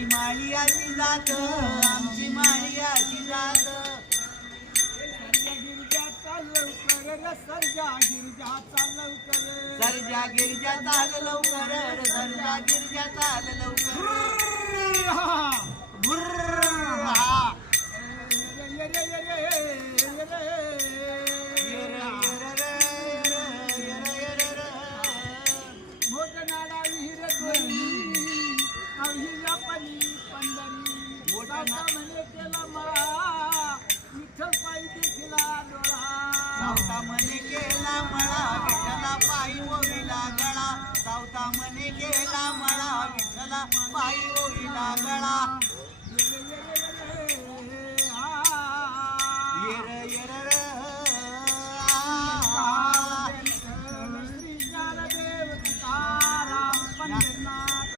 आमची माळी अशी जात, आमची माळी अशी जात. सर्जा गिरजा चाल लवकर, सर्जा गिरजा चाल लवकर, सर्जा गिरजा चाल लवकर. मोठनाडा विहीर दोरी अवहिला पणी पंढरी, सावता म्हणे केला मळा विठ्ठल पायी देखिला डोळा. सावता म्हणे केला मळा विठ्ठला पायी ओविला गळा. सावता म्हणे केला मळा विठ्ठला पायी ओविला गळा.